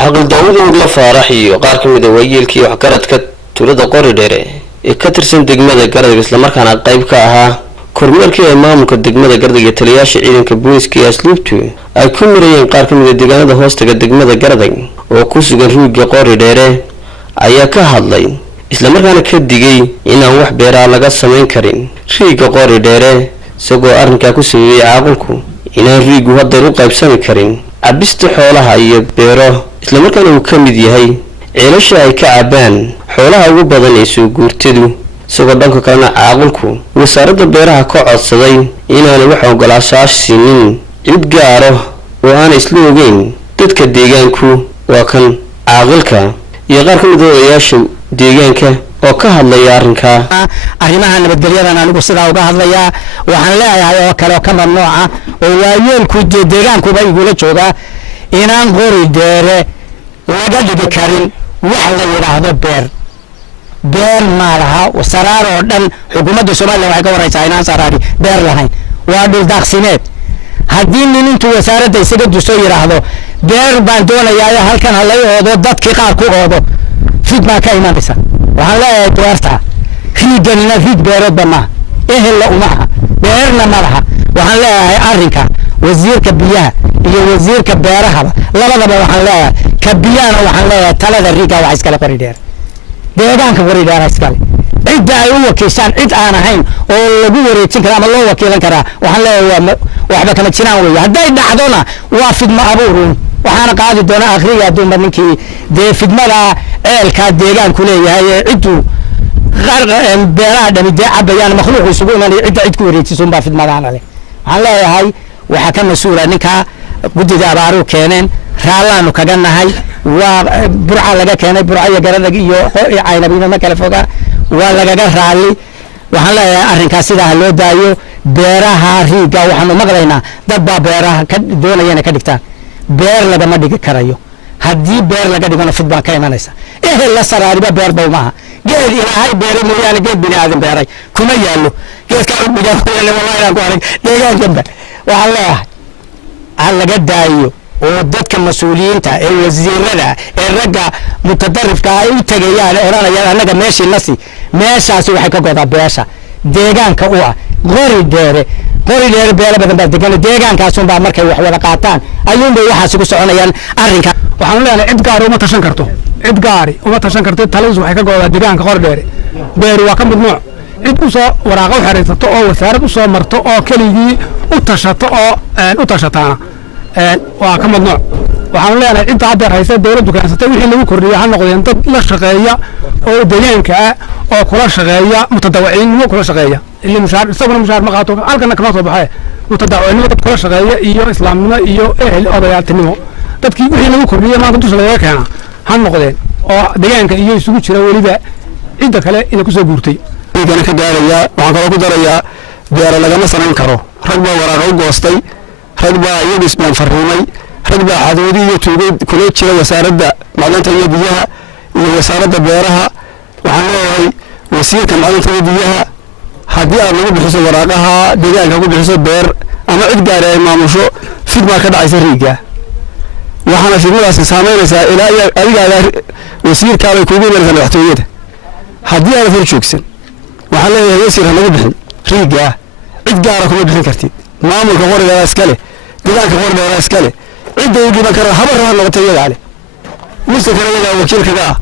عقل داود ولا فارحي وقارك من دويل كي وحكرت كتولد قري ديره كترسم دقمة قرد إسلام كان قيب كاها كورميركي إمام كدقمة قرد يتلياش عيدن كبويس كي أسلوبتو أي كمريين قارك من الدقمة هوست كدقمة قرد وكوس جنروج قري ديره أيا كهالين إسلام كان كدقي إن هو حبيرا لقى سمين كرين شيء قري ديره سجو أرنكا كوسي عقلكو إن الريق هذا رقى بسمي كرين عبست حولها أي بيره إسلام كان مكمل يهي عيلش أي كعبان حولها وبدن يسوق ورتدو سوق دانك كان عاقلكو وسارد بيرها كعد صدي إن أنا وحنا قلاصاش سنين يتجاره وأنا إسلوجين تدك ديجانكو وكان عاقلك يغاركم ذو ياشو ديجانك وكهلا يارنكا arrimaha nabadgelyada anigu sida uga hadlaya waxaan leeyahay oo kale oo kama nooca oo waayeelku deegaanku bay igula joogaa inaan qori dheere laga dhigi karin wax la yiraahdo beer ma laha wasaraar oo dhan xukuumadda Soomaaliya waxay ka waraysaa inaan saraari beer lahayn waa dhul daaqsimeed haddii nin intuu wasaaradda isaga duso yiraahdo beer baan doonayaa halkan ha la oodo dadkii qaar ku oodo fidma ka imanaysa waxaan leeyahay beerta riiganina riig beeroodba ma ehel umaha beerna ma laha waxaan leeyahay arrinka wasiirka biyaha iyo wasiirka beeraha labadaba waxaan leeyahay ka biyana waxaan leeyahay talada riiga wax iskala qori dheer deegaanka qori dheer iskala cid ay u wakiishaan cid aan ahayn oo lagu wareejin kara ama loo wakiilan kara waxaan leeyahay waxba kama jiraan weey hadday dhacdona waa fidma abuurun waxaana qaadi doona akhriga dumar ninkii de fidmada eelka deegaanku leeyahay cidu beeraha dhamide cabayaan makhluuq isugu imanay cid ku wareejiso baa fidmadaan leh waxaan leeyahay waxa ka masuula ninka guddiga abaaru keeneen raalaanu kaga nahay waa burca laga keenay burca iyo garadag iyo aynabina ma kala foga waa lagaga raali waxaan leeyahay arrinkaas sidaa loo daayo beeraha riiga waxaanu maqlaynaa dad baa beeraha ka doonayana ka dhigtaan beer lagama dhigi karayo haddii beer laga dhigana fidbaan ka imanaysa ehel la saraariba beer bow maaha geed ilaahay beere mooyaane geed bini aadan beeray kuma yaallo geedka cudbiga wallahi aan ku arag deegaankanba waxaan leeyahay aan laga daayo oo dadka mas-uuliyiinta ee wasiirada ee ragga mutadarrifka ay u tagayaan oranayaan annaga meeshii nasi meeshaasi waxay ka godaa beesha deegaanka u ah qori dheere beelo badan baa degan deegaankaas baa markay wax wada qaataan ayuunbay waxaas ugu soconayaan arrinka waxaan leenahay cid gaar uma tashan karto taladiisu waxay ka godaa deegaanka qori dheere beeri waa ka mamnuuc cid u soo waraaqa u xariirsato oo wasaarad u soo marto oo keligii u tashato oo u tashataana waa ka mamnuuc waxaan leenahay inta hadda haysta dawladdu keensatay wixii lagu kordhiyay ha noqdeen dad la shaqeeya oo deegaanka oo kula shaqeeya mutadawiciin kula shaqeeya اللي مشار سوبر مشار مقاطو halkan kama soo baxay mutadawiciin dad kula shaqeeya iyo islaamnimo iyo ehel odayaaltinimo dadkii wixii lagu kordhiyay maanta dusha laga keena ha noqdeen oo deegaanka iyo isugu jira waliba cid kale in ku soo guurtay deegaanka ka gaaraya waxaan kala ku darayaa beer lagama sanayn karo rag baa waraaqa u goostay rag baa iyagu isbaan fariimay rag baa xadoodi iyo tuugay kula jira wasaaradda macdanta iyo biyaha iyo wasaaradda beeraha waxaan leeyahay wasiirka macdanta iyo biyaha haddii aad lagu bixiso waraaqaha deegaanka ku bixiso beer ama cid gaar ah maamusho fidma ka dhacaysa riiga waxaana fidmadaas saameynaysaa ilaa adiga wasiirka ay kugu imanaysaa madaxtooyada haddii aad hor joogsan waxaan leeyahay wasiir ha lagu bixin riiga cid gaar ah kuma bixin kartid maamulka qoriga iskale deegaanka qoriga iskale cid ay dhiban kara habar ha noqotay iyada ale mise kale iyada wakiilka ah